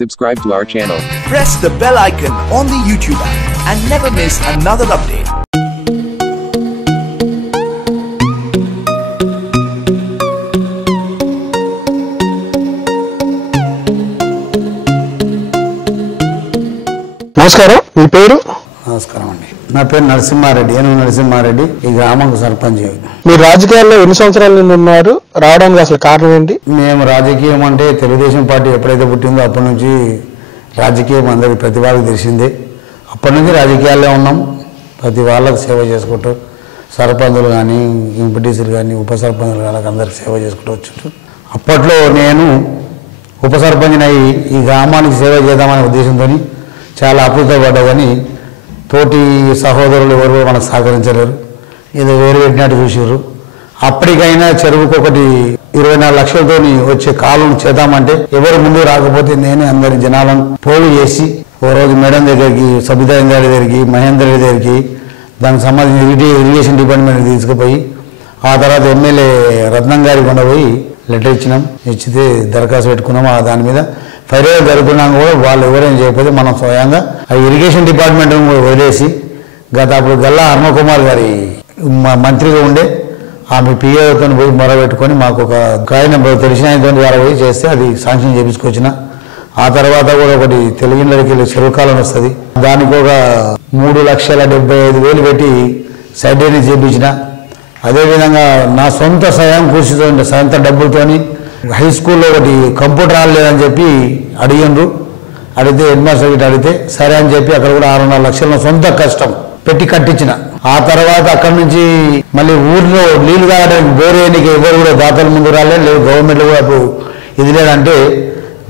subscribe to our channel. Press the bell icon on the YouTube app and never miss another update. నమస్కారం, మీ పేరు? నమస్కారం అండి, నా పేరు నరసింహారెడ్డి. నరసింహారెడ్డి, ఈ గ్రామం సర్పంచ్. మీరు రాజకీయాల్లో ఎన్ని సంవత్సరాల నుండి ఉన్నారు? రావడానికి అసలు కారణం ఏంటి? మేము రాజకీయం అంటే తెలుగుదేశం పార్టీ ఎప్పుడైతే పుట్టిందో అప్పటి నుంచి రాజకీయం అందరికి ప్రతి వాళ్ళకి తెలిసిందే. అప్పటి నుంచి రాజకీయాల్లో ఉన్నాం. ప్రతి వాళ్ళకి సేవ చేసుకుంటూ సర్పంచులు కానీ ఎంపీటీసీలు కానీ ఉప సర్పంచులు కానీ అందరికి సేవ చేసుకుంటూ వచ్చారు. అప్పట్లో నేను ఉప సర్పంచ్ని అయ్యి ఈ గ్రామానికి సేవ చేద్దామనే ఉద్దేశంతో చాలా అప్రూతపడ్డా, కానీ తోటి సహోదరులు ఎవరు మనకు సహకరించలేరు. ఏదో వేరు పెట్టినట్టు చూసారు. అప్పటికైనా చెరువుకు ఒకటి 24 లక్షలతో వచ్చే కాలం చేద్దామంటే ఎవరు ముందు రాకపోతే నేనే అందరి జనాలను పోగు చేసి ఓ రోజు మేడం దగ్గరికి, సబితా గారి దగ్గరికి, మహేందర్ రెడ్డి దగ్గరికి, దానికి సంబంధించి ఇరిగేషన్ డిపార్ట్మెంట్కి తీసుకుపోయి ఆ తర్వాత ఎమ్మెల్యే రత్నం గారికి కొండపోయి లెటర్ ఇచ్చినాం. ఇచ్చితే దరఖాస్తు పెట్టుకున్నాం. దాని మీద ఫైర్ జరుగుతున్నాం కూడా వాళ్ళు ఎవరైనా చేయకపోతే మనం స్వయంగా ఆ ఇరిగేషన్ డిపార్ట్మెంట్ వదిలేసి అప్పుడు గల్లా అరుణకుమార్ గారి మంత్రిగా ఉండే ఆమె పిఏతో పోయి మొరబెట్టుకొని మాకు ఒక ఆయన తెలిసిన ఆయనతో ద్వారా పోయి చేస్తే అది శాంక్షన్ చేయించుకొచ్చిన. ఆ తర్వాత కూడా ఒకటి తెలుగుళ్ళకి చెరువు కాలం వస్తుంది, దానికి ఒక 3,75,000 పెట్టి సైడ్ డ్రైనేజ్ చేయించిన. అదేవిధంగా నా సొంత స్వయం కృషితో సొంత డబ్బులతోని హై స్కూల్లో ఒకటి కంప్యూటర్ రాలేదని చెప్పి అడిగిండ్రు. అడిగితే హెడ్ మాస్టర్ గిట్ట అడిగితే సరే అని చెప్పి అక్కడ కూడా 6.5 లక్షల సొంత కష్టం పెట్టి కట్టించిన. ఆ తర్వాత అక్కడి నుంచి మళ్ళీ ఊర్లో నీళ్లు తాగడానికి బోర్ వేయడానికి ఎవరు కూడా దాతలు ముందు రాలేదు, లేదు గవర్నమెంట్ కూడా అప్పుడు ఇది లేదంటే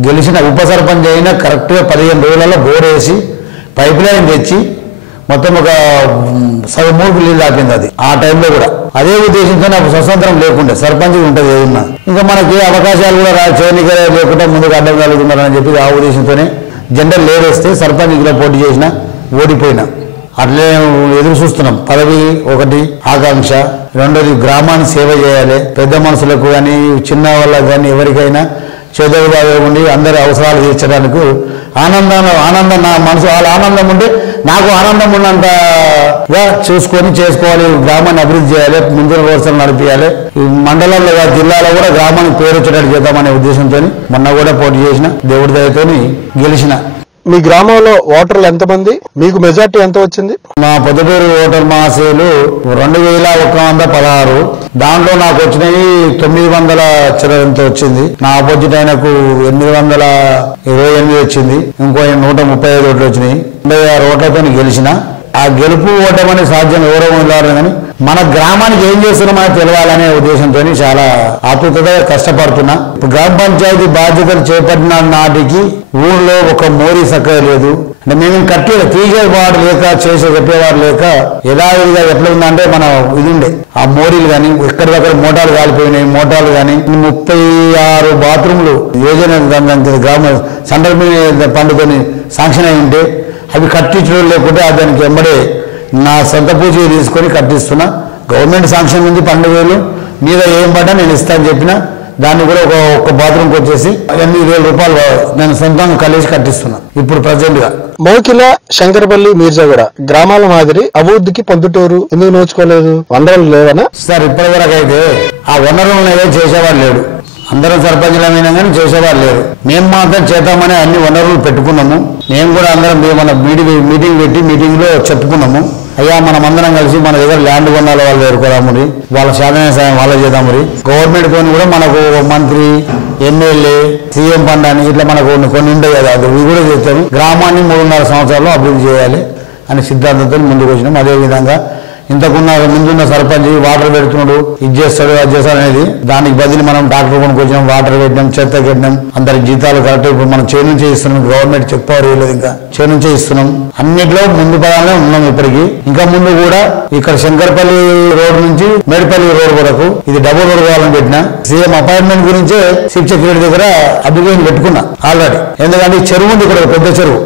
గెలిచిన ఉప సర్పంచ్ అయినా కరెక్ట్గా 15 రోజులలో బోర్ వేసి పైప్ లైన్ తెచ్చి మొత్తం ఒక 3 నీళ్ళు ఆపింది. అది ఆ టైంలో కూడా అదే ఉద్దేశంతో నాకు స్వతంత్రం లేకుండా సర్పంచ్ ఉంటుంది ఏదన్నా, ఇంకా మనకి అవకాశాలు కూడా చేయనికే లేకుండా ముందుకు అడ్డం కలుగుతున్నారని చెప్పి ఆ ఉద్దేశంతోనే జెండర్ లేవేస్తే సర్పంచ్లో పోటీ చేసిన, ఓడిపోయినా. అట్లే ఎదురు చూస్తున్నాం. పదవి ఒకటి ఆకాంక్ష, రెండోది గ్రామాన్ని సేవ చేయాలి. పెద్ద మనుషులకు కానీ చిన్న వాళ్ళకు కానీ ఎవరికైనా చేదోడుగా ఉండి అందరి అవసరాలు తీర్చడానికి ఆనందం నా మనసు వాళ్ళ ఆనందం ఉంటే నాకు ఆనందం ఉన్నంతగా చూసుకొని చేసుకోవాలి. గ్రామాన్ని అభివృద్ధి చేయాలి, ముందు వ్యవస్థలు నడిపించాలి. ఈ మండలంలో జిల్లాలో కూడా గ్రామానికి పేరు వచ్చేటట్టు చేద్దామనే ఉద్దేశంతో మొన్న కూడా పోటీ చేసిన, దేవుడి దయతో గెలిచిన. మీ గ్రామంలో ఓటర్లు ఎంతమంది? మీకు మెజార్టీ ఎంత వచ్చింది? నా పొద్దుటూరు ఓటర్ మహాశయులు 2,116. దాంట్లో నాకు వచ్చినవి 900 చిరంతో వచ్చింది. నా ఆపోజిట్ ఆయనకు 828 వచ్చింది. ఇంకో 135 ఓట్లు వచ్చినాయి. 86 ఓట్లతో గెలిచిన. ఆ గెలుపు ఓటమని సాధ్యం ఎవరో ఉన్నారు, కానీ మన గ్రామానికి ఏం చేస్తున్నామో తెలవాలనే ఉద్దేశంతో చాలా ఆతృతగా కష్టపడుతున్నా. గ్రామ పంచాయతీ బాధ్యతలు చేపట్టిన నాటికి ఊళ్ళో ఒక మోరీ చక్కగా లేదు. అంటే మేము కట్టి తీసేవాడు లేక చేసే చెప్పేవాడు లేక యథావిధిగా ఎట్లా ఉందంటే మన ఇది ఉండే ఆ మోరీలు కానీ ఎక్కడికక్కడ మోటార్లు కాలిపోయినాయి. మోటార్లు కానీ 36 బాత్రూమ్లు యోజన గ్రామ సెంట్రల్ ఫండ్తోని శాంక్షన్ అయి ఉంటే అవి కట్టించడం లేకుంటే దానికి వెంబడే నా సొంత పూజ తీసుకొని కట్టిస్తున్నా. గవర్నమెంట్ శాంక్షన్ ఉంది 12,000 మీద ఏం పడ్డా నేను ఇస్తాను చెప్పిన. దాన్ని కూడా ఒక బాత్రూమ్కి వచ్చేసి 8,000 రూపాయలు నేను సొంతంగా కలిసి కట్టిస్తున్నా ఇప్పుడు ప్రజెంట్ గా. మోకిల, శంకరపల్లి, మీర్జాగూడ గ్రామాల మాదిరి అభివృద్ధికి పొద్దుటూరు ఎందుకు నోచుకోలేదు? వనరులు లేవనా? సార్ ఇప్పటి వరకు అయితే ఆ వనరులను ఏదో చేసేవాడు లేడు. అందరం సర్పంచులమైనా కానీ చేసేవారు లేరు. మేము మాత్రం చేద్దామని అన్ని వనరులు పెట్టుకున్నాము. మేము కూడా అందరం మన మీటింగ్ పెట్టి మీటింగ్లో చెప్పుకున్నాము, అయ్యా మనం అందరం కలిసి మన దగ్గర ల్యాండ్ కొనాలి, వాళ్ళు ఎదుర్కోదామురి, వాళ్ళ శాసన సాయం వాళ్ళ చేద్దామురి. గవర్నమెంట్ తో కూడా మనకు మంత్రి, ఎమ్మెల్యే, సీఎం ఫండ్ అని ఇట్లా మనకు కొన్ని ఉంటాయి కదా, అది కూడా చేస్తాము. గ్రామాన్ని 3.5 సంవత్సరాల్లో అభివృద్ధి చేయాలి అనే సిద్ధాంతంతో ముందుకు వచ్చినాం. అదేవిధంగా ఇంతకున్న ముందున్న సర్పంచ్ వాటర్ పెడుతున్నాడు, ఇది చేస్తాడు అది చేస్తాడు అనేది దానికి బదిలీ మనం డాక్టర్ కొనుక్కొచ్చినాం, వాటర్ పెట్టినాం, చెత్త పెట్టినాం, అందరికి జీతాలు కరెక్ట్. ఇప్పుడు మనం చేను నుంచే ఇస్తున్నాం, గవర్నమెంట్ చెక్ పవర్ ఇవ్వలేదు, ఇంకా చేను నుంచే ఇస్తున్నాం. అన్నిట్లో ముందు పదాలనే ఉన్నాం ఇప్పటికీ. ఇంకా ముందు కూడా ఇక్కడ శంకరపల్లి రోడ్ నుంచి మేడిపల్లి రోడ్ వరకు ఇది డబుల్ రోడ్ కావాలని పెట్టినా. సీఎం అపాయింట్మెంట్ గురించి చీఫ్ సెక్రటరీ దగ్గర అభిప్రాయం పెట్టుకున్నా ఆల్రెడీ. ఎందుకంటే ఈ చెరువు ఉంది ఇక్కడ, పెద్ద చెరువు.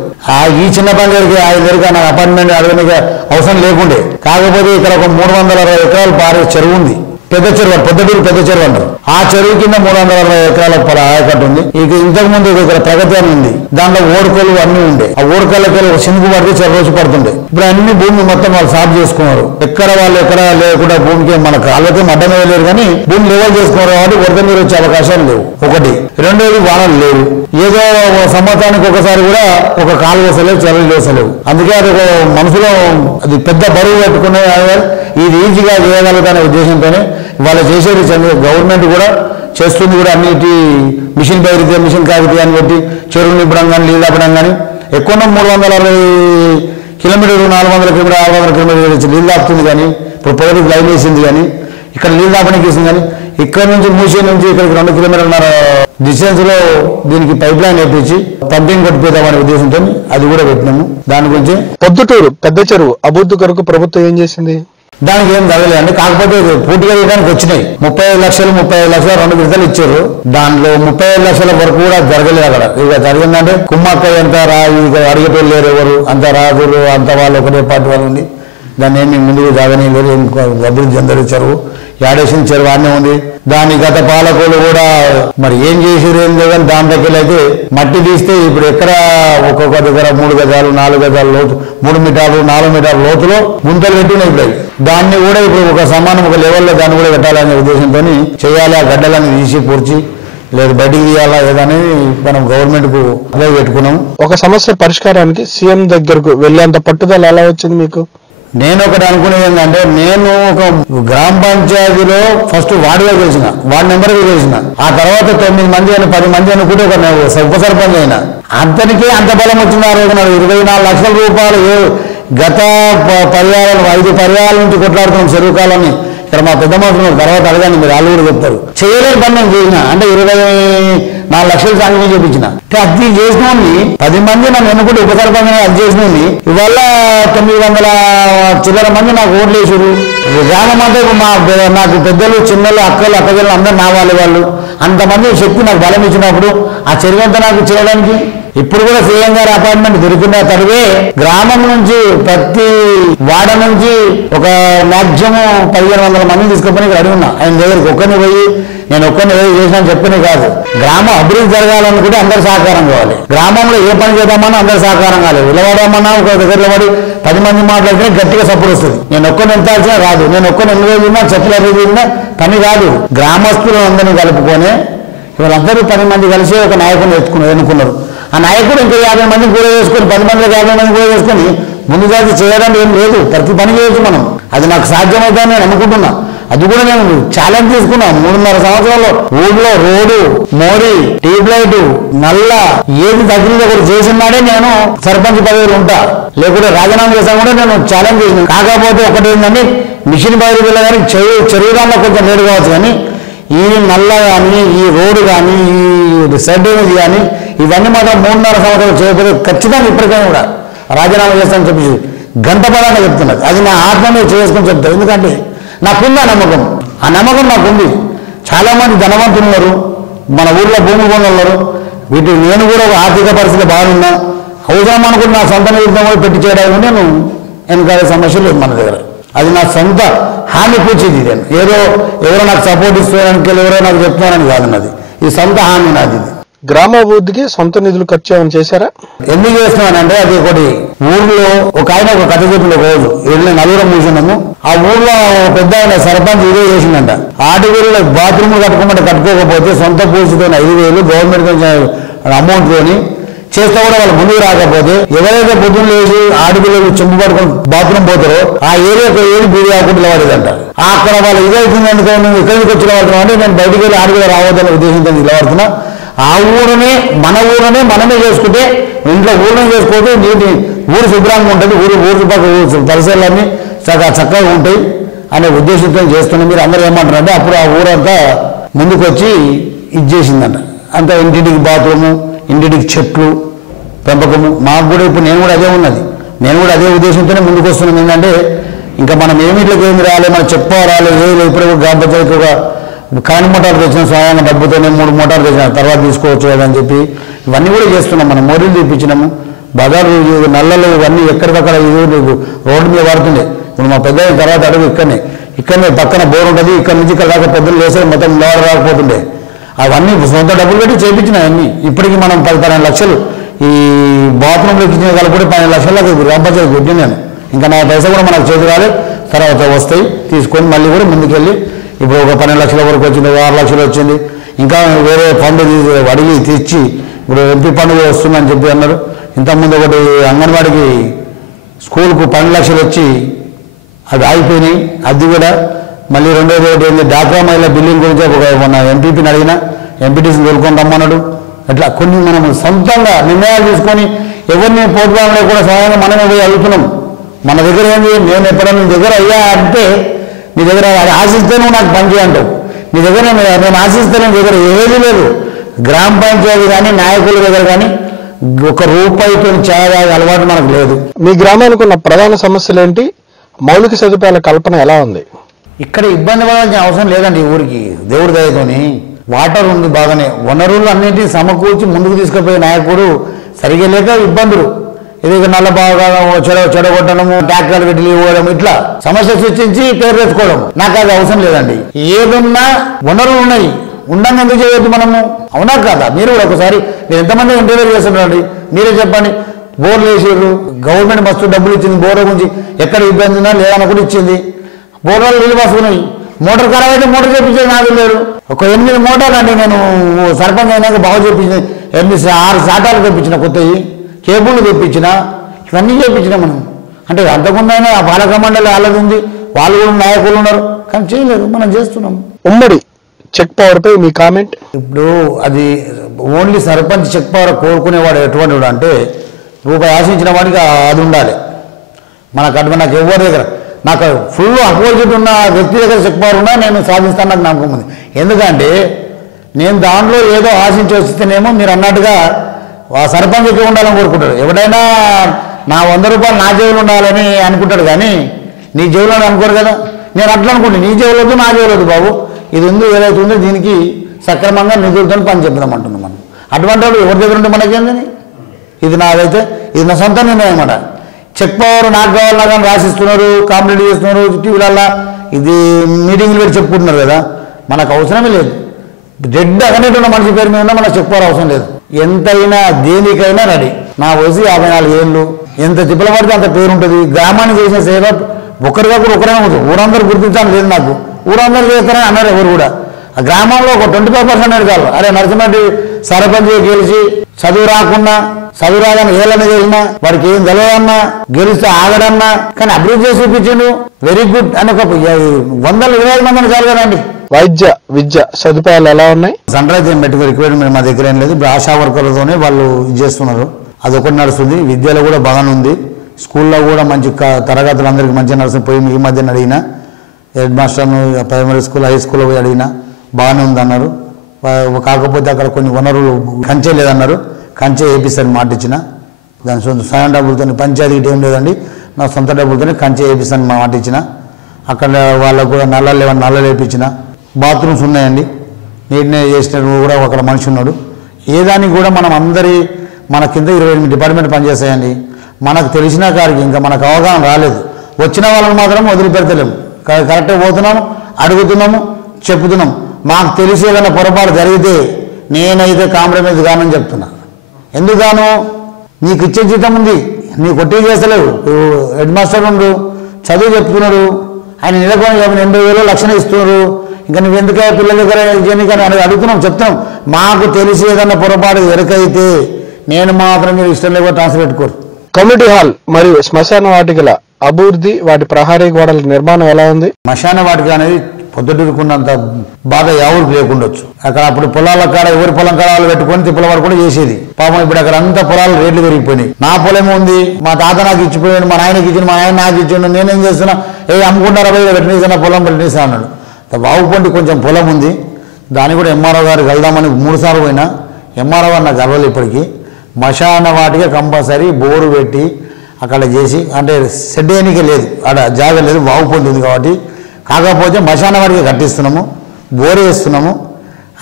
ఈ చిన్న పంచాయతీకి ఆయన దగ్గర నాకు అపాయింట్మెంట్ అడగడానికి అవసరం లేకుండే. కాకపోతే ఇక్కడ ఒక 360 ఎకరాలు పారే చెరువు ఉంది. పెద్ద చెరువు, పొద్దుటూరు పెద్ద చెరువు అంటారు. ఆ చెరువు కింద 360 ఎకరాల ఆయకట్టు ఉంది. ఇక ఇంతకు ముందు ఇక్కడ ప్రగతి అని ఉంది, దాంట్లో ఓడకలు అన్ని ఉండే. ఆ ఓడకలకి సినుకు పడితే చెరు రోజు పడుతుండే. ఇప్పుడు అన్ని భూమి మొత్తం వాళ్ళు సాఫ్ చేసుకున్నారు. ఎక్కడ లేకుండా భూమికి మనకు వాళ్ళకి మడ్డమే లేరు, కానీ భూమి లెవెల్ చేసుకున్నారు కాబట్టి వరద నీరు వచ్చే అవకాశాలు లేవు. ఒకటి. రెండోది వానలు లేవు. ఏదో సంవత్సరానికి ఒకసారి కూడా ఒక కాలు వేసలేవు, చెరువులు వేసలేవు. అందుకే అది మనసులో అది పెద్ద బరువు పెట్టుకునే ఇది ఈజీగా చేయగలుగుతానే ఉద్దేశంతోనే వాళ్ళు చేసేది. గవర్నమెంట్ కూడా చేస్తుంది కూడా, అన్నిటి మిషన్ బయటితే మిషన్ కాగితే అని పెట్టి చెరువులు నింపడం కానీ నీళ్ళు ఆపడం కానీ. ఎక్కువ 360 కిలోమీటర్లు 400 కిలోమీటర్ 600 కిలోమీటర్లు నీళ్ళు ఆపుతుంది. కానీ ఇప్పుడు పొగటికి లైన్ వేసింది, కానీ ఇక్కడ నీళ్ళు ఆపడానికి వేసింది. కానీ ఇక్కడ నుంచి మూసీ నుంచి ఇక్కడికి 2 కిలోమీటర్ల డిస్టెన్స్ లో దీనికి పైప్ లైన్ వేపించి పంపింగ్ కొట్టిపోతామనే ఉద్దేశంతో అది కూడా పెట్టినాము. దాని గురించి పొద్దుటూరు పెద్ద చెరువు అభివృద్ధి కొరకు ప్రభుత్వం ఏం చేసింది? దానికి ఏం జరగలేదండి. కాకపోతే పూర్తిగా చేయడానికి వచ్చినాయి 35 లక్షలు 2 విడతలు ఇచ్చారు. దాంట్లో 35 లక్షల వరకు కూడా జరగలేదు. అక్కడ ఇక జరిగిందంటే కుమ్మక్క ఎంత ఇక అడిగేటోళ్ళు లేరు, ఎవరు అంత రాజులు అంత వాళ్ళు ఒకటే పార్టీ వాళ్ళు ఉంది. దాన్ని ఏమి ముందుకు జాగనే లేదు. అభివృద్ధి చెందరు. చెరువు ఏడేసిన చెరువు అన్నీ ఉంది. దాని గత పాలకులు కూడా మరి ఏం చేసారు ఏం లేదని దాని దగ్గర అయితే మట్టి తీస్తే ఇప్పుడు ఎక్కడ ఒక్కొక్క దగ్గర 3 గజాలు 4 గజాల లోతు 3 మీటర్లు 4 మీటర్ల లోతులో గుంతలు పెట్టినాయి. ఇప్పుడు దాన్ని కూడా ఇప్పుడు ఒక సమానం ఒక లెవెల్లో దాన్ని కూడా పెట్టాలనే ఉద్దేశంతో చేయాలి. ఆ గడ్డలను తీసి పూడ్చి లేదు బయటికి తీయాలా ఏదని మనం గవర్నమెంట్ కు అప్లై పెట్టుకున్నాం. ఒక సమస్య పరిష్కారానికి సీఎం దగ్గరకు వెళ్ళేంత పట్టుదల ఎలా వచ్చింది మీకు? నేను ఒకటి అనుకునేది ఏంటంటే, నేను ఒక గ్రామ పంచాయతీలో ఫస్ట్ వార్డుగా గెలిచిన, వార్డు నెంబర్గా గెలిచిన. ఆ తర్వాత 9 మంది అని 10 మంది అనుకుంటే ఒక ఉప సర్పంచ్ అయినా. అంతనికే అంత బలం వచ్చింది. ఆ రోజు 24 లక్షల రూపాయలు గత 5 పర్యాల నుంచి కొట్లాడుతున్నాం చెరువు కాలాన్ని. ఇక్కడ మా పెద్ద మనుషులు తర్వాత అడగండి, మీరు వాళ్ళు కూడా చెప్తారు. చేయలేని పని నేను చేసిన. అంటే 24 లక్షలు సాంక్షన్ చేయించిన. అది చేసిన 10 మంది నన్ను ఎన్నుకుంటే ఉప సర్పంచ్ అది చేసిన ఇవాళ 900 చిల్లర మంది నాకు ఓట్లు వేసారు. గ్రామం అంటే నాకు పెద్దలు చిన్నలు అక్కలు అక్కజలు అందరూ నా వాళ్ళు అంతమంది శక్తి నాకు బలం ఇచ్చినప్పుడు ఆ చెరువంతా నాకు చేయడానికి ఇప్పుడు కూడా సీఎం గారి అపాయింట్మెంట్ దొరికిన తరువే గ్రామం నుంచి ప్రతి వాడ నుంచి ఒక మ్యాక్సిమం 1500 మందిని తీసుకుపోయి ఇక్కడ అడుగున్నా. ఆయన దగ్గరికి ఒక్కరిని పోయి నేను ఒక్కరిని చేసినా చెప్పనే కాదు. గ్రామ అభివృద్ధి జరగాలనుకుంటే అందరు సహకారం కావాలి. గ్రామంలో ఏ పని చేద్దామన్నా అందరు సహకారం కావాలి. నిలబడమన్నా ఒక దగ్గరలో పడి 10 మంది మాట్లాడితే గట్టిగా సపోర్ట్ వస్తుంది. నేను ఒక్కరిని ఎంతాల్సినా రాదు. నేను ఒక్కరిని ఎన్ని రోజులు ఉన్నా చెప్పులు అభివృద్ధి ఉన్నా పని కాదు. గ్రామస్తులు అందరినీ కలుపుకొని వీళ్ళందరూ 10 మంది కలిసి ఒక నాయకుని ఎన్నుకున్నారు. ఆ నాయకుడు ఇంకా 50 మందిని కూడా వేసుకొని 10 మందిలో 50 మంది కూడా వేసుకొని ముందు జాతి చేయడానికి ఏం లేదు. ప్రతి పని చేయొచ్చు మనం. అది నాకు సాధ్యమవుతుందని నేను అనుకుంటున్నా. అది కూడా నేను ఛాలెంజ్ తీసుకున్నా. 3.5 సంవత్సరాల్లో ఊళ్ళో రోడ్డు మోరీ ట్యూబ్ లైట్ నల్ల ఏది తగ్గిందో కూడా చేసినాడే నేను సర్పంచ్ పదవిలో ఉంటా. లేకుంటే రాజీనామా చేసాను కూడా నేను ఛాలెంజ్ చేసిన. కాకపోతే ఒకటి ఏంటంటే మిషన్ పదవి కానీ చెరువుదాల్లో కొంచెం లేడు కావచ్చు, కానీ ఈ నల్ల కానీ ఈ రోడ్డు కానీ ఈ సైడ్ కానీ ఇవన్నీ మాత్రం 3.5 సంవత్సరాలు చేయకపోతే ఖచ్చితంగా ఇప్పటికైనా కూడా రాజీనామా చేస్తానని చెప్పి గంట పరంగా చెప్తున్నది. అది నా ఆత్మ మీద చేసుకొని చెప్తాను. ఎందుకంటే నాకుంది ఆ నమ్మకం. ఆ నమ్మకం నాకుంది. చాలా మంది ధనవంతులు ఉన్నారు, మన ఊర్లో భూమి కొనున్నారు. వీటికి నేను కూడా ఒక ఆర్థిక పరిస్థితి బాగున్నా అవసరం అనుకుంటే నా సొంత నిధులతో కూడా పెట్టి చేయడానికి నేను వెనకాలే సమస్య లేదు మన దగ్గర. అది నా సొంత హామీ కూర్చింది. నేను ఎవరో నాకు సపోర్ట్ ఇస్తున్నానికి ఎవరో నాకు చెప్తున్నారని కాదన్నది. ఈ సొంత హామీ నాది. గ్రామాభివృద్ధికి సొంత నిధులు ఖర్చు ఏమైనా చేశారా? ఎందుకు చేస్తున్నానంటే అది ఒకటి ఊర్లో ఒక ఆయన ఒక కథ చెప్పిన రోజు వెళ్ళి నలుగురం కూర్చున్నాము. ఆ ఊర్లో పెద్ద ఆయన సర్పంచ్ ఇదే చేసిందంట. ఆటవీరులో బాత్రూమ్ కట్టుకోకపోతే సొంత పూర్తితో 5,000 గవర్నమెంట్ అమౌంట్ తోని చేస్తే కూడా వాళ్ళు ముందుకు రాకపోతే ఎవరైతే పొద్దున్న లేచి ఆడపిల్లలు చెంపు పడుకొని బాత్రూమ్ పోతారో ఆ ఏరియాకి ఏది బీడి ఆకుండా పడేదంట. అక్కడ వాళ్ళు ఇదవుతుంది అనుకో నువ్వు ఇక్కడికి వచ్చి నిలబడుతున్నావు అంటే నేను బయటికి వెళ్ళి ఆడపిల్ల రావద్దనే ఉద్దేశంతో నిలబడుతున్నా. ఆ ఊరునే మన ఊరునే మనమే చేసుకుంటే ఇంట్లో ఊరినే చేసుకోవచ్చు. నీటి ఊరు శుభ్రంగా ఉంటుంది. ఊరు పక్క పరిసరాలన్నీ చక్కగా ఉంటాయి అనే ఉద్దేశంతో చేస్తున్నాం. మీరు అందరూ ఏమంటారంటే అప్పుడు ఆ ఊరంతా ముందుకు వచ్చి ఇది చేసిందంట. అంతా ఇంటింటికి బాత్రూము, ఇంటింటికి చెట్లు పెంపకము. మాకు కూడా ఇప్పుడు నేను కూడా అదే ఉన్నది. నేను కూడా అదే ఉద్దేశంతోనే ముందుకు వస్తున్నాం. ఏంటంటే ఇంకా మనం ఏమిట్లకి ఏమి రాలే, మనం చెప్పాలి ఏది ఇప్పుడు గ్రామ పంచాయతీకి ఒక కాని మోటార్ తెచ్చిన స్వయంగా డబ్బుతోనే 3 మోటార్లు తెచ్చిన తర్వాత తీసుకోవచ్చు కదని చెప్పి ఇవన్నీ కూడా చేస్తున్నాం. మనం మోరీలు తెప్పించినాము. బజారు నల్లలు ఇవన్నీ ఎక్కడికక్కడ రోడ్డు మీద పడుతుండే. ఇప్పుడు మా పెద్ద తర్వాత అడుగు ఇక్కడనే ఇక్కడనే పక్కన బోర్ ఉంటుంది, ఇక్కడ నుంచి ఇక్కడ దాకా పొద్దున్న లేసే మొత్తం లోడ రాకపోతుండే. అవన్నీ సొంత డబ్బులు పెట్టి చేయించినాయి అన్నీ. ఇప్పటికీ మనం 10-12 లక్షలు ఈ బాత్రూంలోకి ఇచ్చిన కలుపుకుంటే 12 లక్షలకు గ్రామపంచాయతీ కొట్టిన నేను. ఇంకా నా పైసా కూడా మనకు చేతి రాలే, తర్వాత వస్తాయి తీసుకొని మళ్ళీ కూడా ముందుకెళ్ళి ఇప్పుడు ఒక 12 లక్షల వరకు వచ్చింది, 6 లక్షలు వచ్చింది. ఇంకా వేరే ఫండ్ అడిగి తెచ్చి ఇప్పుడు ఎంపీ ఫండ్ వస్తుందని చెప్పి అన్నారు. ఇంతకుముందు ఒకటి అంగన్వాడికి స్కూల్కు 12 లక్షలు వచ్చి అది ఆగిపోయినాయి. అది కూడా మళ్ళీ రెండోది ఒకటి ఏంటి డాక్రా మహిళ బిల్డింగ్ గురించి మొన్న ఎంపీపీని అడిగినా, ఎంపీటీసీని తోలుకొని రమ్మన్నాడు. అట్లా కొన్ని మనం సొంతంగా నిర్ణయాలు తీసుకొని ఎవరిని పోర్టులో కూడా సహాయంగా మనమే పోయి అడుగుతున్నాం. మన దగ్గర ఏంటి, నేను ఎప్పుడైనా నీ దగ్గర అయ్యా అంటే నీ దగ్గర ఆశిస్తే నువ్వు నాకు పని చేయంటావు. నీ దగ్గర నేను ఆశిస్తే నీ దగ్గర ఏది లేదు. గ్రామ పంచాయతీ కానీ నాయకుల దగ్గర కానీ ₹1 ఛాయ్ అలవాటు మనకు లేదు. మీ గ్రామానికి ఉన్న ప్రధాన సమస్యలు ఏంటి? మౌలిక సదుపాయాల కల్పన ఎలా ఉంది? ఇక్కడ ఇబ్బంది పడాల్సిన అవసరం లేదండి. ఊరికి దేవుడి దయతోని వాటర్ ఉంది బాగానే. వనరులు అన్నింటినీ సమకూర్చి ముందుకు తీసుకుపోయే నాయకుడు సరిగా లేక ఇబ్బందులు. ఇది నల్ల బాగా చెడగొట్టడము, ట్రాక్టర్లు పెట్టి ఇవ్వడం, ఇట్లా సమస్య సృష్టించి పేరు తెచ్చుకోవడం. నాకు అది అవసరం లేదండి. ఏదున్నా వనరులు ఉన్నాయి, ఉండంగా ఎందుకు చేయొద్దు మనము? అవునా కాదా? మీరు కూడా ఒకసారి మీరు ఎంతమంది ఇంటర్వ్యూ చేస్తున్నారండి, మీరే చెప్పండి. బోర్లు వేసారు, గవర్నమెంట్ మస్తు డబ్బులు ఇచ్చింది బోర్ల గురించి. ఎక్కడ ఇబ్బంది ఉన్నా లేదన్న కూడా ఇచ్చింది. బోర్లు నీళ్ళు వస్తున్నాయి. మోటార్ ఖరాబ్ అయితే మోటార్ చేపించేది నాకు లేదు. ఒక 8 మోటార్లు అండి నేను సర్పంచ్ అయినాక బాగా చేపించింది. 6 శాటాలు తెప్పించిన, కొత్తవి కేబుల్ తెప్పించిన, ఇవన్నీ చేపించిన మనం. అంటే అంతకుముందు అయినా ఆ పాలక మండలి వాళ్ళది ఉంది, వాళ్ళు కూడా నాయకులు ఉన్నారు, కానీ చేయలేదు. మనం చేస్తున్నాం. ఉమ్మడి చెక్ పవర్ పై మీ కామెంట్? ఇప్పుడు అది ఓన్లీ సర్పంచ్ చెక్ పవర్ కోరుకునేవాడు ఎటువంటి వాడు అంటే రూపాయి ఆశించిన వాడికి అది ఉండాలి. నాకు ఎవరి దగ్గర నాకు ఫుల్ అపోజిట్ ఉన్న వ్యక్తి దగ్గర చెక్ పవర్ ఉన్నా నేను సాధిస్తాను, నాకు నమ్మకం ఉంది. ఎందుకంటే నేను దాంట్లో ఏదో ఆశించి వస్తేనేమో మీరు అన్నట్టుగా ఆ సర్పంచ్కి ఉండాలని కోరుకుంటాడు. ఎవడైనా నా ₹100 నా జేబులో ఉండాలని అనుకుంటాడు, కానీ నీ జేబులో అనుకోరు కదా. నేను అట్లా అనుకుంటాను, నీ జేబులో వద్దు నా జేబులో వద్దు బాబు, ఇది ఉంది ఏదైతే ఉందో దీనికి సక్రమంగా నిధులతో పని చెప్దాం అంటున్నాం మనం. అటువంటి వాళ్ళు ఎవరి దగ్గర ఉంటే మనకేందని, ఇది నాదైతే ఇది నా సొంత నిర్ణయం అన్నమాట. చెక్ పవర్ నాకు కావాలన్నా కానీ రాసిస్తున్నారు, కాంప్లీట్ చేస్తున్నారు టీవీలల్లా, ఇది మీటింగ్లు పెట్టి చెప్పుకుంటున్నారు కదా. మనకు అవసరమే లేదు. డెడ్ అగనేట్ ఉన్న మనిషి పేరు మీద ఉన్నా మనకు చెక్ పవర్ అవసరం లేదు. ఎంతైనా దేనికైనా రెడీ. నా వయసు 54 ఏళ్ళు. ఎంత తిప్పల పడితే అంత పేరు ఉంటుంది. గ్రామానికి చేసిన సేవ ఒకరిగా కూడా ఒకరే ఉంటుంది. ఊరందరూ గుర్తించాలని లేదు నాకు. ఊరందరూ చేస్తారని అన్నారు ఎవరు కూడా. ఆ గ్రామంలో ఒక 25% అడగాలి. అరే నరసింహరెడ్డి సర్పంచ్ గెలిచి చదువు రాకుండా, చదువు రాదని ఏళ్ళని చేసినా, వాడికి ఏం తెలియదన్నా, గెలిస్తే ఆగడన్నా, కానీ అభివృద్ధి చేసి చూపించిండు. వెరీ గుడ్ అని ఒక 120 మందిని చాలు కదండి. వైద్య విద్య సదుపాయాలు ఎలా ఉన్నాయి? సన్ రైజ్ మెడికల్ రిక్వైర్మెంట్ మా దగ్గర ఏం లేదు. ఇప్పుడు ఆశా వర్కర్లతోనే వాళ్ళు ఇది చేస్తున్నారు. అదొకటి నడుస్తుంది. విద్యలో కూడా బాగానే ఉంది. స్కూల్లో కూడా మంచి తరగతులు అందరికీ మంచిగా నడుస్తుంది. పోయి ఈ మధ్యన అడిగినా హెడ్ మాస్టర్ను ప్రైమరీ స్కూల్, హై స్కూల్లో పోయి అడిగినా బాగానే ఉంది అన్నారు. కాకపోతే అక్కడ కొన్ని వనరులు కంచె లేదన్నారు. కంచె వేపిస్తారని మాట ఇచ్చిన. దాని సొంత సొంత డబ్బులతో, పంచాయతీకి ఏం లేదండి, నా సొంత డబ్బులతోనే కంచె వేపిస్తాను మాట ఇచ్చిన. అక్కడ వాళ్ళకు కూడా నల్లలు వేపించిన. బాత్రూమ్స్ ఉన్నాయండి, నీట్నే చేసిన కూడా అక్కడ మనిషి ఉన్నాడు. ఏ దానికి కూడా మనం మన కింద 28 డిపార్ట్మెంట్ పనిచేస్తాయండి. మనకు తెలిసిన కాడికి ఇంకా మనకు అవగాహన రాలేదు. వచ్చిన వాళ్ళని మాత్రం వదిలిపెడతలేము. కరెక్ట్గా పోతున్నాము, అడుగుతున్నాము, చెప్తున్నాం. మాకు తెలిసి ఏదైనా పొరపాటు జరిగితే నేనైతే కాంప్రమైజ్ కానని చెప్తున్నా. ఎందుకుగాను? నీకు ఇచ్చే జీతం ఉంది, నీకు కొట్టి చేస్తలేవు. హెడ్ మాస్టర్ ఉండు, చదువు చెప్తున్నారు, ఆయన నెలకొని 80,000 లక్షణ ఇస్తున్నారు. ఇంకా నువ్వు ఎందుకే పిల్లల దగ్గర అని అడుగుతున్నాం, చెప్తున్నాం. మాకు తెలిసి ఏదన్నా పొరపాటు ఎరకైతే నేను మాత్రం మీరు ఇష్టం లేకపోతే ట్రాన్స్ఫర్ పెట్టుకోరు. కమ్యూనిటీ హాల్ మరియు శ్మశాన వాటికల అభివృద్ధి, వాటి ప్రహారీ గోడల నిర్మాణం ఎలా ఉంది? శ్మశాన వాటిక అనేది పొద్దుటూరుకున్నంత బాధ ఎవరికి లేకుండొచ్చు. అక్కడ అప్పుడు పొలాల కాడ ఎవరి పొలం కాడ పెట్టుకొని తిప్పల వరకు కూడా చేసేది. పాపం ఇప్పుడు అక్కడ అంతా పొలాలు రేట్లు పెరిగిపోయినాయి. నా పొలం ఉంది, మా తాత నాకు ఇచ్చిపోయాడు, మా నాయనకి ఇచ్చిండు, మా ఆయన నాకు ఇచ్చిండు, నేనేం చేస్తున్నా, అమ్ముకుంటారా పెట్టినేసా పొలం పెట్టినేసా అన్నాడు. బాగుపండి కొంచెం పొలం ఉంది, దాన్ని కూడా ఎంఆర్ఓ గారికి వెళ్దామని 3 సార్లు పోయినా. ఎంఆర్ఓ గారు నాకు గర్వలు ఇప్పటికీ. శ్మశాన వాటిగా కంపల్సరీ బోరు పెట్టి అక్కడ చేసి, అంటే షెడ్ వేయనికే లేదు, అక్కడ జాగ లేదు, బాగుపండి ఉంది కాబట్టి. కాకపోతే శ్మశాన వాటికి కట్టిస్తున్నాము, బోరు వేస్తున్నాము,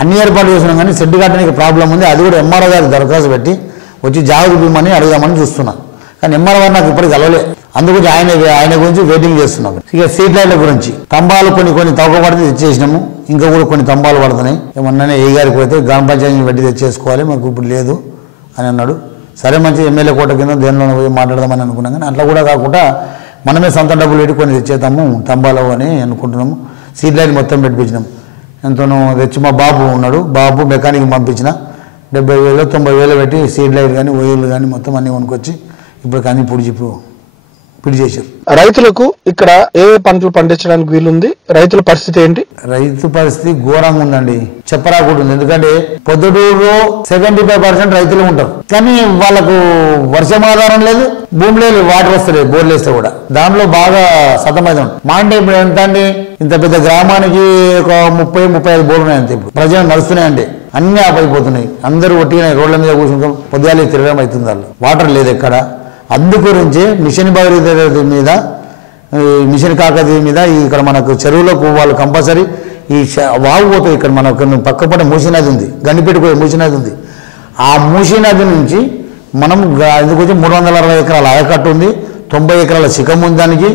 అన్ని ఏర్పాటు చేస్తున్నాం. కానీ షెడ్ కట్టడానికి ప్రాబ్లం ఉంది. అది కూడా ఎంఆర్ఓ గారికి దరఖాస్తు పెట్టి వచ్చి జాగ్రత్త ఇవ్వమని అడుగుదామని చూస్తున్నా. కానీ ఎంఆర్ఓ గారు నాకు ఇప్పటికి కలవలే. అందుగురించి ఆయన గురించి వెయిటింగ్ చేస్తున్నాం. ఇక స్ట్రీట్ లైట్ల గురించి స్తంభాలు కొన్ని తవ్వకపడితే తెచ్చేసినాము, ఇంకా కూడా కొన్ని స్తంభాలు పడుతున్నాయి. ఏమన్నా ఏ గారికి పోతే గ్రామ పంచాయతీని బట్టి తెచ్చేసుకోవాలి, మాకు ఇప్పుడు లేదు అని అన్నాడు. సరే మంచి ఎమ్మెల్యే కోట కింద దేనిలో పోయి మాట్లాడదామని అనుకున్నాం. కానీ అట్లా కూడా కాకుండా మనమే సొంత డబ్బులు పెట్టి కొన్ని తెచ్చేద్దాము స్తంభాలు అని అనుకుంటున్నాము. స్ట్రీట్ లైట్ మొత్తం పెట్టించినాము. ఎంతనో తెచ్చి మా బాబు ఉన్నాడు, బాబు మెకానిక్ పంపించిన 70,000 90,000 పెట్టి స్ట్రీట్ లైట్ కానీ వైర్లు కానీ మొత్తం అన్ని కొనుక్కొచ్చి ఇప్పుడు కానీ పిడి చేశారు. రైతులకు ఇక్కడ ఏ పంటలు పండించడానికి వీలుంది? రైతుల పరిస్థితి ఏంటి? రైతు పరిస్థితి ఘోరంగా ఉందండి, చెప్పరాకుండా. ఎందుకంటే పొద్దుటూరులో 75% రైతులు ఉంటారు, కానీ వాళ్ళకు వర్షం ఆధారం లేదు, భూమి లేదు, వాటర్ వస్తలేదు, బోర్లు వేస్తే కూడా. దాంట్లో బాగా సతమవుతాం. మా అంటే ఇప్పుడు ఎంత అండి, ఇంత పెద్ద గ్రామానికి ఒక 30-35 బోర్లు ఉన్నాయి అంతే. ఇప్పుడు ప్రజలు నడుస్తున్నాయండి, అన్ని ఆపైపోతున్నాయి. అందరూ ఒట్టిగా రోడ్ల మీద కూర్చుంటాం, పొద్దుగాలే తిరగడం అవుతుంది. వాళ్ళు వాటర్ లేదు ఎక్కడ. అందు గురించి మిషన్ భగీరథ మీద, మిషన్ కాకతీయ మీద ఇక్కడ మనకు చెరువులకు వాళ్ళు కంపల్సరీ ఈ వాగు పోతుంది. ఇక్కడ మనకు పక్కపడి మూసీ నది ఉంది, గండిపెట్టుకునే మూసీ నది ఉంది. ఆ మూసీ నది నుంచి మనం అందుకొచ్చి 360 ఎకరాల ఆయకట్టు ఉంది, 90 ఎకరాల శిఖం ఉంది. దానికి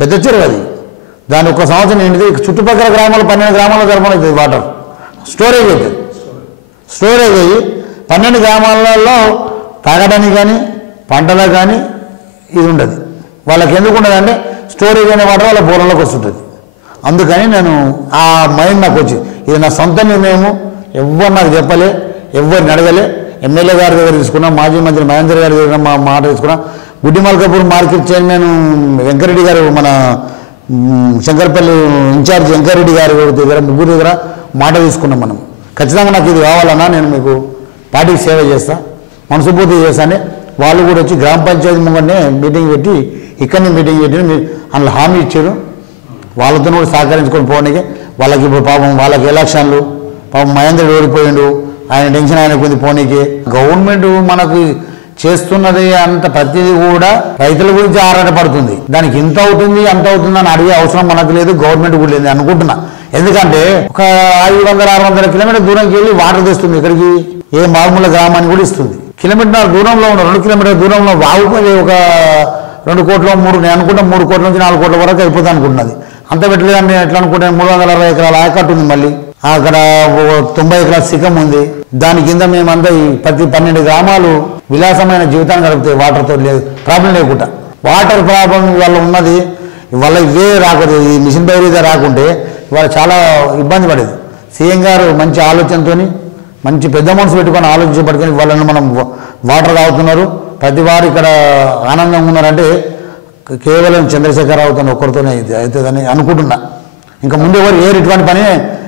పెద్ద చెరువు అది. దాని ఒక సంవత్సరం ఏంటిది, చుట్టుపక్కల గ్రామాలు 12 గ్రామాల ధర్మం అవుతుంది. వాటర్ స్టోరేజ్ అవుతుంది. స్టోరేజ్ అయ్యి 12 గ్రామాలలో తాగడానికి కానీ పంటలకు కానీ ఇది ఉండదు. వాళ్ళకి ఎందుకు ఉండదంటే స్టోరేజ్ అనే వాటర్ వాళ్ళ బోర్లలోకి వస్తుంటుంది. అందుకని నేను ఆ మైండ్ నాకు వచ్చి ఇది నా సొంత నిర్ణయము, ఎవ్వరు నాకు చెప్పలే, ఎవరిని అడగలే. ఎమ్మెల్యే గారి దగ్గర తీసుకున్నా, మాజీ మంత్రి మహేందర్ గారి దగ్గర మాట తీసుకున్నా, గుడ్డిమల్కాపూర్ మార్కెట్ చైర్మన్ వెంకరెడ్డి గారు, మన శంకర్పల్లి ఇన్ఛార్జ్ వెంకరెడ్డి గారి దగ్గర, ముగ్గురు దగ్గర మాట తీసుకున్నాం. మనం ఖచ్చితంగా నాకు ఇది కావాలన్నా నేను మీకు పార్టీకి సేవ చేస్తా, మనసుపూర్తి చేస్తానే. వాళ్ళు కూడా వచ్చి గ్రామ పంచాయతీ ముంగనే మీటింగ్ పెట్టి, ఇక్కడనే మీటింగ్ పెట్టి అందులో హామీ ఇచ్చారు. వాళ్ళతో కూడా సహకరించుకొని పోవడానికి. వాళ్ళకి ఇప్పుడు పాపం వాళ్ళకి ఎలక్షన్లు, పాపం మహేంద్రుడు ఓడిపోయిండు, ఆయన టెన్షన్ ఆయనకు ఉంది పోనీకి. గవర్నమెంట్ మనకు చేస్తున్నది అంత ప్రతిదీ కూడా రైతుల గురించి ఆరాటపడుతుంది. దానికి ఇంత అవుతుంది అంత అవుతుంది అని అడిగే అవసరం మనకు లేదు, గవర్నమెంట్ కూడా లేదు అనుకుంటున్నా. ఎందుకంటే ఒక 500-600 కిలోమీటర్ దూరంకి వెళ్ళి వాటర్ తెస్తుంది. ఇక్కడికి ఏ మారుమూల గ్రామాన్ని కూడా ఇస్తుంది. కిలోమీటర్ దూరంలో ఉన్న 2 కిలోమీటర్ల దూరంలో వాగుకొని ఒక 2 కోట్ల 3 నేను అనుకుంటా 3 కోట్ల నుంచి 4 కోట్ల వరకు అయిపోతుంది అనుకుంటున్నది. అంత పెట్టలేదని ఎట్లా అనుకుంటాను. 360 ఎకరాల ఆయకట్టు ఉంది, మళ్ళీ అక్కడ 90 ఎకరాల శిఖం ఉంది. దాని కింద మేమంతా ప్రతి 12 గ్రామాలు విలాసమైన జీవితాన్ని గడుపుతాయి వాటర్తో, లేదు ప్రాబ్లం లేకుండా. వాటర్ ప్రాబ్లం వల్ల ఉన్నది వాళ్ళ ఇవే రాకూడదు. ఈ మిషన్ భగీరథ రాకుంటే వాళ్ళు చాలా ఇబ్బంది పడేది. సీఎం గారు మంచి ఆలోచనతో, మంచి పెద్ద మనసు పెట్టుకొని ఆలోచించబడుకొని వాళ్ళని మనం వాటర్ తాగుతున్నారు. ప్రతి వారు ఇక్కడ ఆనందంగా ఉన్నారంటే కేవలం చంద్రశేఖరరావుతో ఒక్కరితోనే అవుతుందని అనుకుంటున్నా. ఇంకా ముందు ఎవరు లేరు ఇటువంటి పని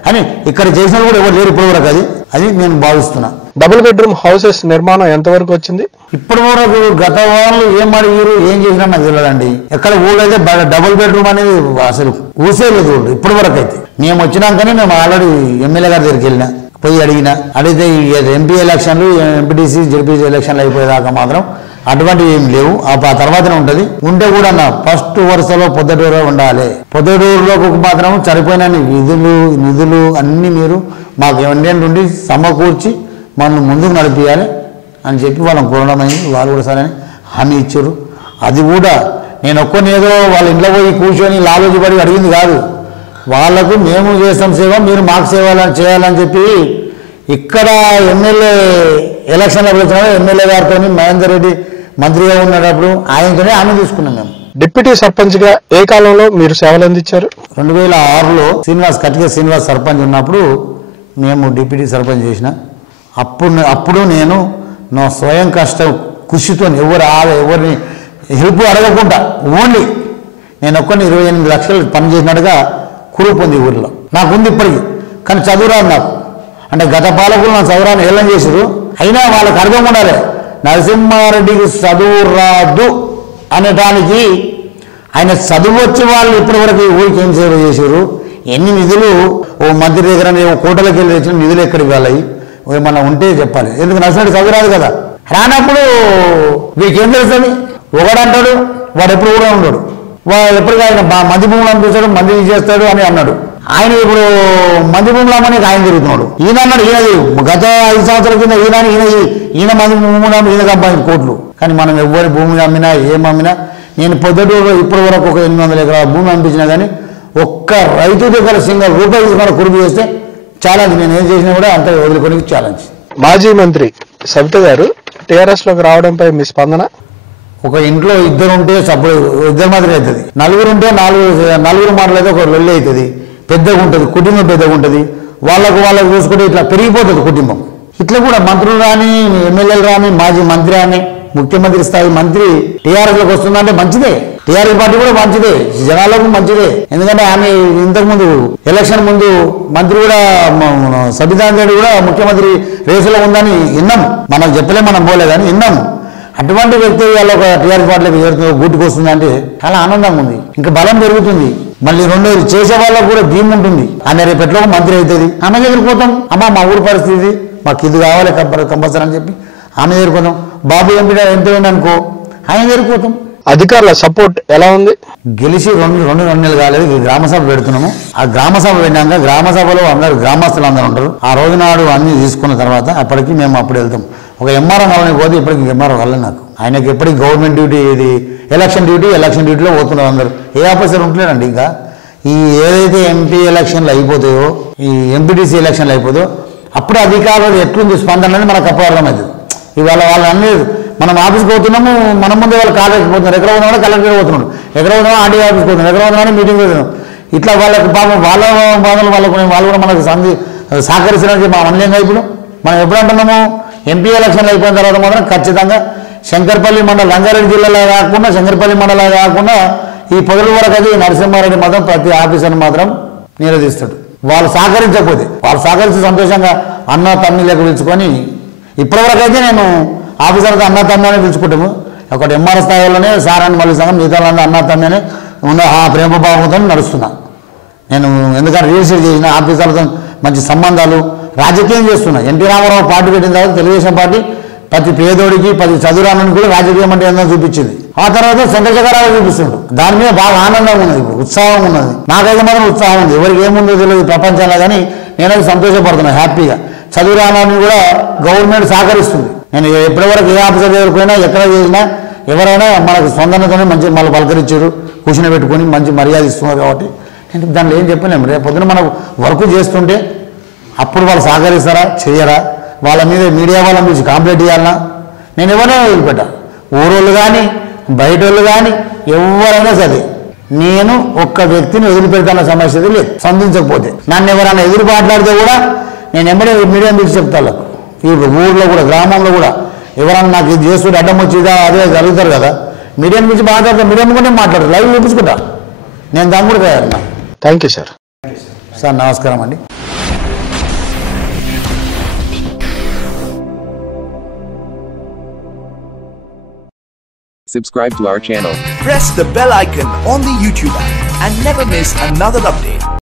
అని ఇక్కడ చేసిన కూడా ఎవరు లేరు ఇప్పటి వరకు. అది నేను భావిస్తున్నా. డబుల్ బెడ్రూమ్ హౌసెస్ నిర్మాణం ఎంతవరకు వచ్చింది? ఇప్పటి వరకు గత వాళ్ళు ఏం అడిగారు, ఏం చేసినా నాకు తెలియదండి. ఎక్కడ ఊళ్ళైతే డబుల్ బెడ్రూమ్ అనేది అసలు ఊసే లేదు ఇప్పటి వరకు. అయితే మేము వచ్చినాకనే మేము ఆల్రెడీ ఎమ్మెల్యే గారి దగ్గరికి వెళ్ళినా, పోయి అడిగితే ఎంపీ ఎలక్షన్లు, ఎంపీటీసీ, జెడ్పీసీ ఎలక్షన్లు అయిపోయేదాకా మాత్రం అటువంటి ఏం లేవు. ఆ తర్వాతనే ఉంటుంది. ఉంటే కూడా ఫస్ట్ వరుసలో పొద్దుటూరులో ఉండాలి. పొద్దుటూరులోకి మాత్రం సరిపోయిన నిధులు అన్నీ మీరు మాకు ఎన్నేళ్ళ నుండి సమకూర్చి మనం ముందుకు నడిపించాలి అని చెప్పి వాళ్ళని కోరడమైంది. వాళ్ళు కూడా సరే హామీ ఇచ్చారు. అది కూడా నేను ఒక్కని ఏదో వాళ్ళ ఇంట్లో పోయి కూర్చొని లాలోచిపడి అడిగింది కాదు. వాళ్లకు మేము చేస్తాం సేవ, మీరు మాకు సేవ చేయాలని చెప్పి ఇక్కడ ఎమ్మెల్యే ఎలక్షన్లో వెళ్తున్నాడు. ఎమ్మెల్యే గారితో మహేందర్ రెడ్డి మంత్రిగా ఉన్నప్పుడు ఆయనతోనే హామీ తీసుకున్నాం. మేము డిప్యూటీ సర్పంచ్ గా ఏ కాలంలో మీరు సేవలు అందించారు? 2006లో కటిక శ్రీనివాస్ సర్పంచ్ ఉన్నప్పుడు మేము డిప్యూటీ సర్పంచ్ చేసిన. అప్పుడు నేను నా స్వయం కృషితో ఎవరిని హెల్ప్ అడగకుండా ఓన్లీ నేను ఒక్కరిని 28 లక్షలు పని చేసినట్టుగా కురుపు పొంది ఊరిలో నాకుంది ఇప్పటికీ. కానీ చదువురాదు నాకు. అంటే గత పాలకులు నా చదువురాని హేళన చేశారు. అయినా వాళ్ళకి అర్థం ఉండాలి, నరసింహారెడ్డికి చదువు రాదు అనడానికి. ఆయన చదువు వచ్చి వాళ్ళు ఇప్పటివరకు ఊరికి ఏం సేవ చేశారు, ఎన్ని నిధులు ఓ మంత్రి దగ్గర కోటలకు వెళ్ళి తెచ్చిన నిధులు ఎక్కడికి వెళ్ళాయి, ఏమన్నా ఉంటే చెప్పాలి. ఎందుకు నరసింహారెడ్డి చదువు రాదు కదా. రానప్పుడు వీకేం తెలుస్తుంది? ఒకడంటాడు, వాడు ఎప్పుడు కూడా ఉన్నాడు, వాడు ఎప్పటికీ ఆయన మంది భూములు అనిపిస్తాడు, మంది చేస్తాడు అని అన్నాడు. ఆయన ఇప్పుడు మంది భూములు అమ్మని ఆయన తిరుగుతున్నాడు. ఈయన అన్నాడు, ఈయనది గత 5 సంవత్సరాల కింద ఈయన మంది భూములు ఈయన సంపాదించిన కోట్లు. కానీ మనం ఎవరి భూమి అమ్మినా ఏం అమ్మినా నేను పొద్దుటూరులో ఇప్పటి వరకు ఒక 800 ఎకరాల భూమి అనిపించినా కానీ ఒక్క రైతు దగ్గర సింగల్ రూపాయి తీసుకుని కురుపు చేస్తే ఛాలెంజ్. నేను ఏం చేసినా కూడా అంత వదులుకొని ఛాలెంజ్. మాజీ మంత్రి సవిత గారు టీఆర్ఎస్ లోకి రావడంపై మీ స్పందన? ఒక ఇంట్లో ఇద్దరు ఉంటే ఇద్దరు మాత్రమే అవుతుంది. నలుగురు ఉంటే నలుగురు మాటలైతే ఒక లొల్లి అవుతుంది. పెద్దగా ఉంటుంది కుటుంబం, పెద్దగా ఉంటుంది. వాళ్ళకు చూసుకుంటే ఇట్లా పెరిగిపోతుంది కుటుంబం. ఇట్లా కూడా మంత్రులు కానీ, ఎమ్మెల్యేలు కానీ, మాజీ మంత్రి కానీ, ముఖ్యమంత్రి స్థాయి మంత్రి టీఆర్ఎస్లోకి వస్తుందంటే మంచిదే. టీఆర్ఎస్ పార్టీ కూడా మంచిదే, జనాలకు మంచిదే. ఎందుకంటే ఆమె ఇంతకుముందు ఎలక్షన్ ముందు మంత్రి కూడా సబితా రెడ్డి కూడా ముఖ్యమంత్రి రేసులో ఉందని విన్నాము. మనకు చెప్పలే, మనం పోలేదని విన్నాము. అటువంటి వ్యక్తి వాళ్ళ ఒక టీఆర్ఎస్ పార్టీలకు చేరుతుంది, గూటికి వస్తుందంటే చాలా ఆనందంగా ఉంది. ఇంకా బలం పెరుగుతుంది. మళ్ళీ రెండోది చేసే వాళ్ళకు కూడా ధీమ్ ఉంటుంది. ఆమె రేపు ఎట్లా మంత్రి అవుతుంది, ఆమె దగ్గరికి పోతాం. అమ్మ మా ఊరు పరిస్థితి, మాకు ఇది కావాలి కంపల్సరీ అని చెప్పి ఆమె దగ్గరిపోతాం. బాబు ఎంపీ అనుకో, ఆయన దగ్గరిపోతాం. అధికారుల సపోర్ట్ ఎలా ఉంది? గెలిచి రెండు నెలలు కాలేదు, గ్రామ సభ పెడుతున్నాము. ఆ గ్రామ సభ పెట్టాక గ్రామ సభలో అందరు గ్రామస్తులు అందరూ ఉంటారు. ఆ రోజు నాడు అన్ని తీసుకున్న తర్వాత అప్పటికి మేము అప్పుడు వెళ్తాం. ఒక ఎంఆర్ఓ కావాలని పోతే ఇప్పటికి ఎంఆర్ఓ వల్ల నాకు ఆయనకి ఎప్పటికి గవర్నమెంట్ డ్యూటీ, ఇది ఎలక్షన్ డ్యూటీలో పోతున్నారు అందరూ. ఏ ఆఫీసర్ ఉంటలేరండి. ఇంకా ఈ ఏదైతే ఎంపీ ఎలక్షన్లు అయిపోతాయో, ఈ ఎంపీటీసీ ఎలక్షన్లు అయిపోతాయో అప్పుడు అధికారులు ఎట్లుంది స్పందన అనేది మనకు అప్పుడు అర్థమవుతుంది. ఇవాళ వాళ్ళు అన్నీ మనం ఆఫీస్కి పోతున్నాము, మన ముందే వాళ్ళు కాలేజీకి పోతున్నారు, ఎక్కడ పోతున్నా కలెక్టర్ పోతున్నాడు, ఎక్కడ పోతున్నా ఆర్డీ ఆఫీస్కి పోతున్నాడు, ఎక్కడ పోతున్నా మీటింగ్ పోతున్నాం. ఇట్లా వాళ్ళకి పాపం వాళ్ళ బాధలు వాళ్ళు కూడా మనకు సహకరిస్తున్నారని చెప్పి మనం అనలేం. ఇప్పుడు మనం ఎప్పుడు అంటున్నాము, ఎంపీ ఎలక్షన్లు అయిపోయిన తర్వాత మాత్రం ఖచ్చితంగా శంకర్పల్లి మండలం, రంగారెడ్డి జిల్లాలో కాకుండా శంకర్పల్లి మండలం కాకుండా ఈ పొదల వరకు అది నరసింహారెడ్డి మాత్రం ప్రతి ఆఫీసర్ని మాత్రం నిలదీస్తాడు. వాళ్ళు సహకరించకపోతే, వాళ్ళు సహకరించి సంతోషంగా అన్న తమ్మి లెక్క పిలుచుకొని ఇప్పటివరకు అయితే నేను ఆఫీసర్కి అన్న తమ్మి అని పిలుచుకుంటాము. ఒకటి ఎంఆర్ స్థాయిలోనే సార్ అని మళ్ళీ సంఘం మిగతా అన్న తమ్మి అని ఉన్న ఆ ప్రేమ భావంతో నడుస్తున్నా నేను. ఎందుకంటే రియల్ ఎస్టేట్ చేసిన ఆఫీసర్లతో మంచి సంబంధాలు, రాజకీయం చేస్తున్నా. ఎన్టీ రామారావు పార్టీ పెట్టిన తర్వాత తెలుగుదేశం పార్టీ ప్రతి పేదోడికి, ప్రతి చదువురానికి కూడా రాజకీయం అంటే ఏందో చూపించింది. ఆ తర్వాత చంద్రశేఖరరావు చూపిస్తుండు. దాని మీద బాగా ఆనందంగా ఉన్నది, ఇప్పుడు ఉత్సాహం ఉన్నది. నాకైతే మాత్రం ఉత్సాహం ఉంది. ఎవరికి ఏముందో తెలియదు ప్రపంచంలో, కానీ నేనైతే సంతోషపడుతున్నా హ్యాపీగా. చదువురాని కూడా గవర్నమెంట్ సహకరిస్తుంది. నేను ఎప్పటివరకు ఏ ఆఫీసర్ దగ్గరికి పోయినా, ఎక్కడ చేసినా ఎవరైనా మనకు స్పందనతోనే మంచి మళ్ళీ పలకరించారు, కూర్చుని పెట్టుకొని మంచి మర్యాద ఇస్తున్నారు. కాబట్టి నేను దాంట్లో ఏం చెప్పలేము. రేపు పొద్దున మనకు వర్క్ చేస్తుంటే అప్పుడు వాళ్ళు సహకరిస్తారా చేయరా, వాళ్ళ మీద మీడియా వాళ్ళని పిలిచి కంప్లైంట్ ఇవ్వాలన్నా నేను ఎవరైనా వదిలిపెట్టా. ఊరోళ్ళు కానీ బయట వాళ్ళు కానీ ఎవరైనా సరే నేను ఒక్క వ్యక్తిని వదిలిపెడతాన సమస్య లేదు. స్పందించకపోతే నన్ను ఎవరైనా ఎదురు మాట్లాడితే కూడా నేను ఎమ్మడే మీడియా పిలిచి చెప్తాను. ఇప్పుడు ఊర్లో కూడా గ్రామంలో కూడా ఎవరైనా నాకు ఇది చేస్తుంటే అడ్డం వచ్చిదా అదే జరుగుతారు కదా, మీడియా గురించి మాట్లాడతా, మీడియా కూడా మాట్లాడతారు, లైవ్ చూపించుకుంటా. నేను దాన్ని కూడా తయారు. Thank you sir. సార్ నమస్కారం అండి. Subscribe to our channel. Press the bell icon on the YouTube app and never miss another update.